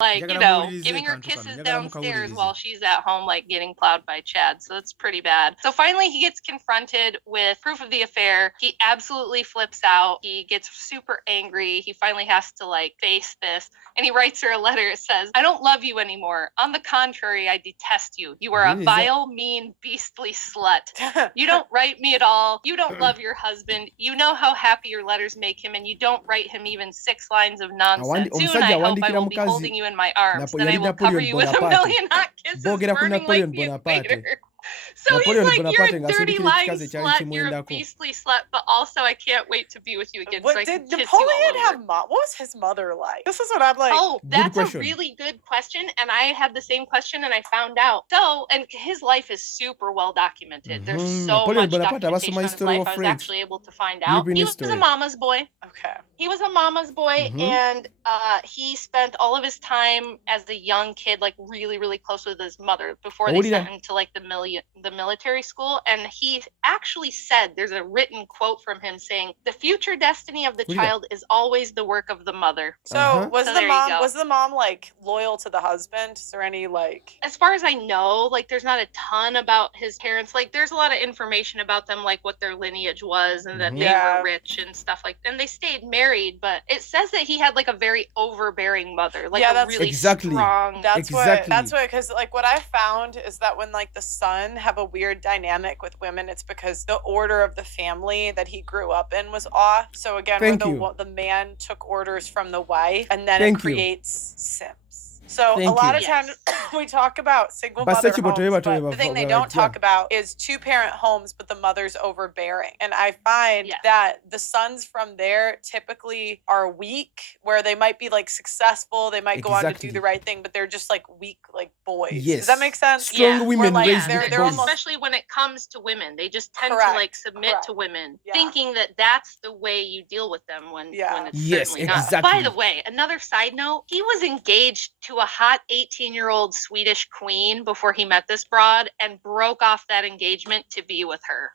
like, Njagala muwulirize giving her kantu kano. kisses Njagala downstairs mukawulirize. while she's at home, like getting plowed by Chad. So that's pretty bad. So finally, he gets confronted with proof of the affair. He absolutely flips out. He gets super angry. He finally has to like face this. And he writes her a letter. It says, "I don't love you anymore. On the contrary, I detest you. You are a Really? Is that- vile, mean, beastly slut. You don't write me at all. You don't love your husband. You know how happy your letters make him, and you don't write him even 6 lines of nonsense. Soon Omusajja I hope I awandikira will be holding mukazi you in my arms. Then I yali will cover Napoleon you with a Bonaparte. million hot kisses Boogera ku burning like Napoleon the Bonaparte. equator." So Napoleon he's like, Bonaparte "You're a dirty, ng'asindikira lying ekikazi ekyali slut. You're a kimwendako. beastly slut, but also I can't wait to be with you again so What I can did kiss you all Napoleon over." have? What was his mother like? This is what I'm like. Oh, Good that's question. a really good question, and I had the same question, and I found out. So, and his life is super well documented. There's so Napoleon much Bonaparte documentation abasoma on his history life. of I was France. actually able to find out. European He was history. a mama's boy. Okay. He was a mama's boy, and he spent all of his time as a young kid, like really, really close with his mother before they sent him to like the military school. And he actually said, there's a written quote from him saying, "The future destiny of the child is always the work of the mother." So was So the there you go. was the mom like loyal to the husband? Is there any like? As far as I know, like there's not a ton about his parents. Like there's a lot of information about them, like what their lineage was and that they were rich and stuff like that. And they stayed married, but it says that he had like a very overbearing mother, like a really strong. That's what because like what I found is that when like the son have a weird dynamic with women, it's because the order of the family that he grew up in was off. So again, where the man took orders from the wife, and then it creates simps. So a lot of times we talk about single mother homes, but the thing they don't talk about is 2-parent homes, but the mother's overbearing. And I find that the sons from there typically are weak, where they might be like successful, they might go on to do the right thing, but they're just like weak, like boys. Yes. Does that make sense? Strong women like, raised they're boys. Especially when it comes to women, they just tend to like submit to women, thinking that that's the way you deal with them when it's certainly not. By the way, another side note, he was engaged to a hot 18-year-old Swedish queen before he met this broad and broke off that engagement to be with her.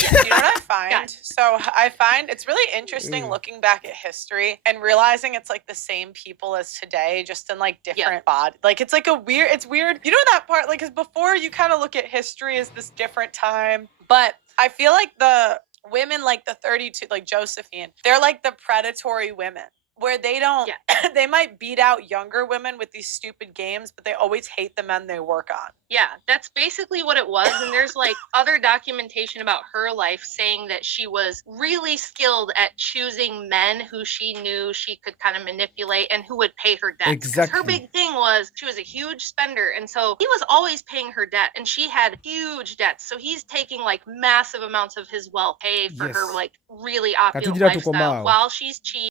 You know what I find? So I find it's really interesting looking back at history and realizing it's like the same people as today, just in like different bodies. Like it's like it's weird. You know that part, like, because before you kind of look at history as this different time, but I feel like the women, like the 32, like Josephine, they're like the predatory women. Where they don't, they might beat out younger women with these stupid games, but they always hate the men they work on. Yeah, that's basically what it was. And there's like other documentation about her life saying that she was really skilled at choosing men who she knew she could kind of manipulate and who would pay her debts. Because her big thing was she was a huge spender. And so he was always paying her debt and she had huge debts. So he's taking like massive amounts of his wealth, pay for her like really opulent lifestyle while she's cheap.